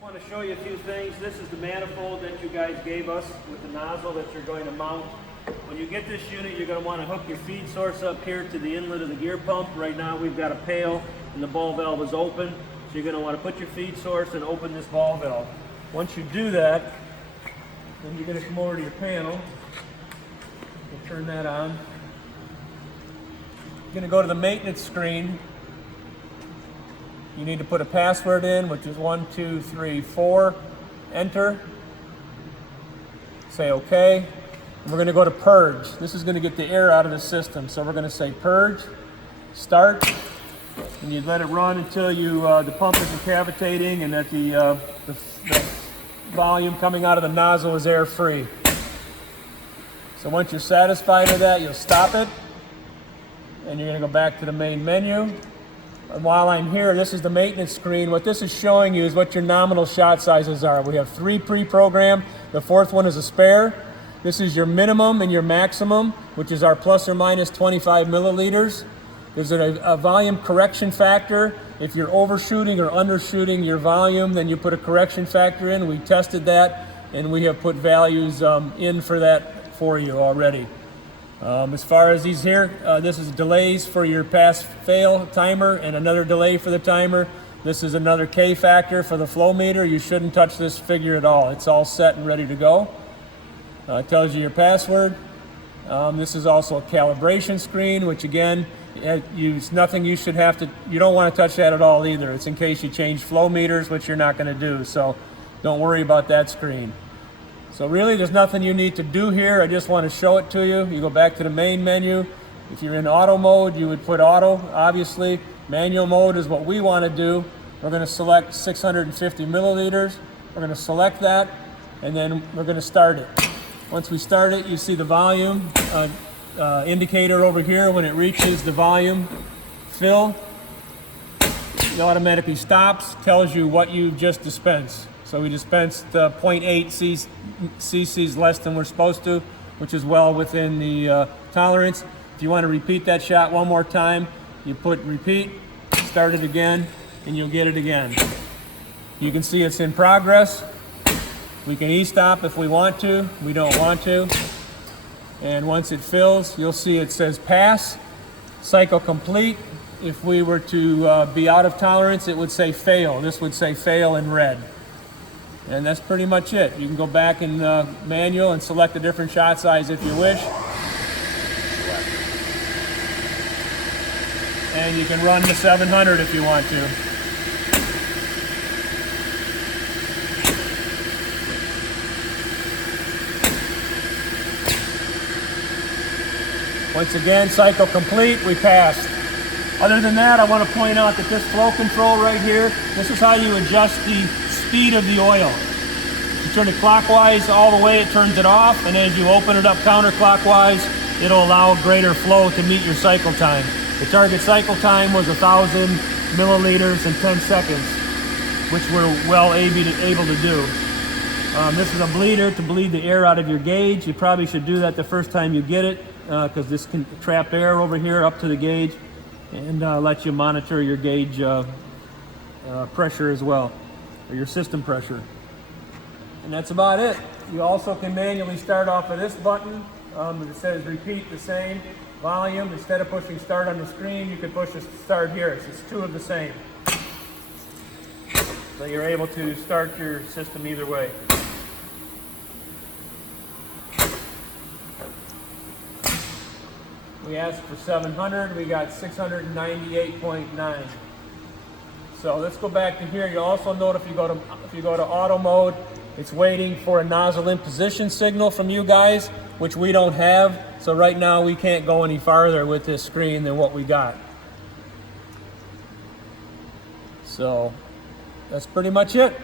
Just want to show you a few things. This is the manifold that you guys gave us with the nozzle that you're going to mount. When you get this unit, you're going to want to hook your feed source up here to the inlet of the gear pump. Right now we've got a pail and the ball valve is open. So you're going to want to put your feed source and open this ball valve. Once you do that, then you're going to come over to your panel and turn that on. You're going to go to the maintenance screen. You need to put a password in, which is 1, 2, 3, 4. Enter. Say OK. And we're going to go to purge. This is going to get the air out of the system. So we're going to say purge, start, and you let it run until the pump isn't cavitating and that the volume coming out of the nozzle is air free. So once you're satisfied with that, you'll stop it. And you're going to go back to the main menu. And while I'm here, this is the maintenance screen. What this is showing you is what your nominal shot sizes are. We have 3 pre-programmed. The 4th one is a spare. This is your minimum and your maximum, which is our plus or minus 25 milliliters. There's a volume correction factor. If you're overshooting or undershooting your volume, then you put a correction factor in. We tested that, and we have put values in for that for you already. As far as these here, this is delays for your pass-fail timer and another delay for the timer. This is another K factor for the flow meter. You shouldn't touch this figure at all. It's all set and ready to go. It tells you your password. This is also a calibration screen, which again, it's nothing you should have to, you don't want to touch that at all either. It's in case you change flow meters, which you're not going to do. So don't worry about that screen. So really, there's nothing you need to do here. I just want to show it to you. You go back to the main menu. If you're in auto mode, you would put auto, obviously. Manual mode is what we want to do. We're going to select 650 milliliters. We're going to select that, and then we're going to start it. Once we start it, you see the volume indicator over here. When it reaches the volume fill, it automatically stops, tells you what you just dispensed. So we dispensed 0.8 cc's less than we're supposed to, which is well within the tolerance. If you want to repeat that shot one more time, you put repeat, start it again, and you'll get it again. You can see it's in progress. We can e-stop if we want to. We don't want to. And once it fills, you'll see it says pass, cycle complete. If we were to be out of tolerance, it would say fail. This would say fail in red. And that's pretty much it. You can go back in manual and select a different shot size if you wish. And you can run to 700 if you want to. Once again, cycle complete, we passed. Other than that, I want to point out that this flow control right here, this is how you adjust the speed of the oil. You turn it clockwise all the way, it turns it off, and as you open it up counterclockwise, it'll allow greater flow to meet your cycle time. The target cycle time was 1,000 milliliters in 10 seconds, which we're well able to do. This is a bleeder to bleed the air out of your gauge. You probably should do that the first time you get it, because this can trap air over here up to the gauge and let you monitor your gauge pressure as well, or your system pressure. And that's about it. You also can manually start off of this button that says repeat the same volume. Instead of pushing start on the screen, you can push start here. It's 2 of the same. So you're able to start your system either way. We asked for 700, we got 698.9. So let's go back to here. You'll also note if you go to auto mode, it's waiting for a nozzle in position signal from you guys, which we don't have. So right now we can't go any farther with this screen than what we got. So that's pretty much it.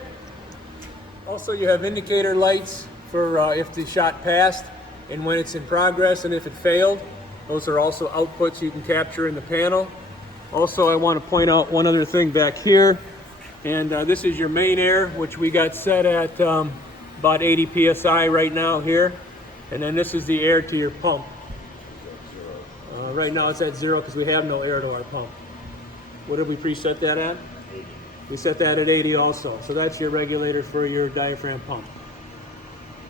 Also, you have indicator lights for if the shot passed and when it's in progress and if it failed. Those are also outputs you can capture in the panel. Also, I want to point out one other thing back here. And this is your main air, which we got set at about 80 PSI right now here. And then this is the air to your pump. Right now it's at 0 because we have no air to our pump. What did we preset that at? We set that at 80 also. So that's your regulator for your diaphragm pump.